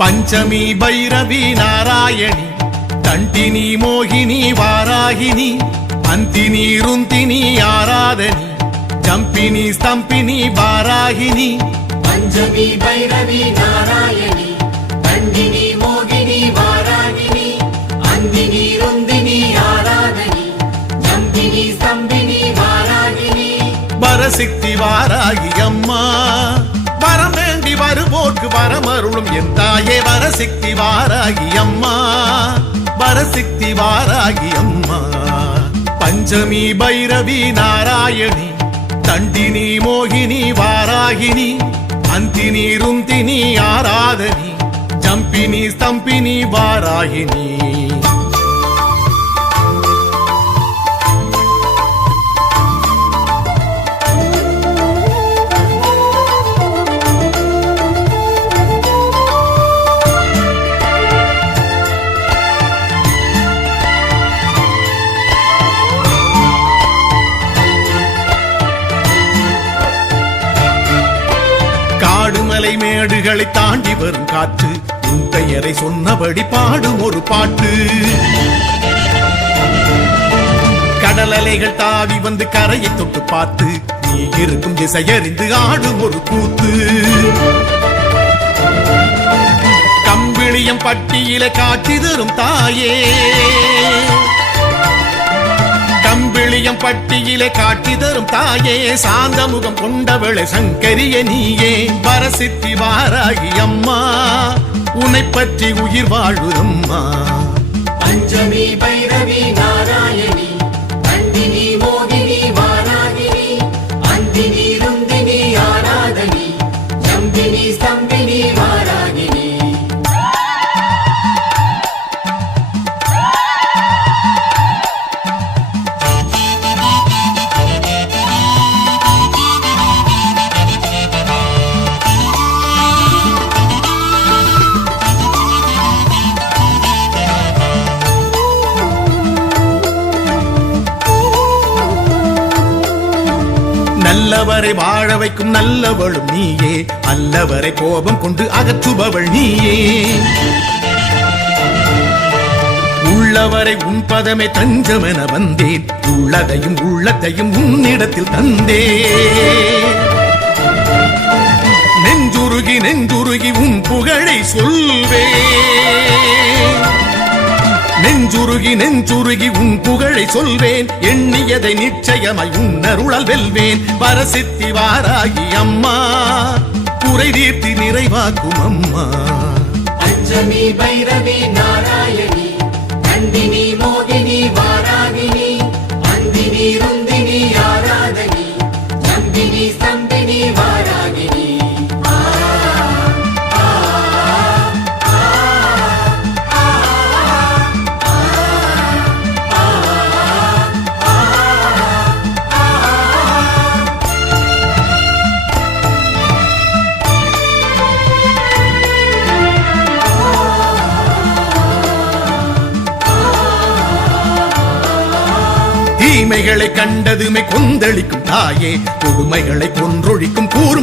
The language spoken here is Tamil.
பஞ்சமி பைரவி நாராயணி தண்டினி மோகினி வாராகினி அந்தினி ருந்தினி ஆராதனி ஜம்பினி ஸ்தம்பினி வாராகினி பஞ்சமி பைரவி நாராயணி தண்டினி மோகினி வாராகினி அந்தினி ருந்தினி ஆராதனி ஜம்பினி ஸ்தம்பினி வாராகினி வரசித்தி வாராகி அம்மா வரம் வேண்டி வருவோர்க்கு வரமருளும் என் தாயே வரசித்தி வாராகி அம்மா. வரசித்தி வாராகி அம்மா. பஞ்சமி பைரவி நாராயணி தண்டினி மோகினி வாராகினி அந்தினி ருந்தினி ஆராதனி ஜம்பினி ஸ்தம்பினி வாராகினி. காடுமலை மேடுகளை தாண்டி வரும் காற்று உன் பெயரை சொன்னபடி பாடும் ஒரு பாட்டு. கடல் அலைகள் தாவி வந்து கரையை தொட்டு பார்த்து நீ இருக்கும் திசையறிந்து ஆடும் ஒரு கூத்து. கம்பிளியம் பட்டியில காட்சி தரும் தாயே. பட்டியிலே காட்டி தரும் தாயே சாந்த முகம் கொண்டவளை சங்கரிய நீயே. பரசித்தி வாராகி அம்மா உன்னை பற்றி உயிர் வாழுதம்மா. பஞ்சமி பைரவி நாராயணி தண்டினி மோகினி வாராகினி அந்தினி ருந்தினி ஆராதனி ஜம்பினி ஸ்தம்பினி நல்லவரை வாழ வைக்கும் நல்லவளும் நீயே. அல்லவரை கோபம் கொண்டு அகற்றுபவள் நீயே. உள்ளவரை உன் பதமே தஞ்சமென வந்தேன். உள்ளதையும் உள்ளத்தையும் உன்னிடத்தில் தந்தே நெஞ்சுருகி நெஞ்சுருகி உன் புகழை சொல்வே உருகி நெஞ்சுருகி உன் புகழை சொல்வேன். எண்ணியதை நிச்சயமாய் உன்னருளால் வெல்வேன். வரசித்தி வாராகி அம்மா குறை தீர்த்தி நிறைவாக்கும் அம்மா. பஞ்சமி பைரவி நாராயணி நந்தினி தீமைகளை கண்டதுமே கொந்தளிக்கும் தாயே கொடுமைகளை கொன்றொழிக்கும் கூறும்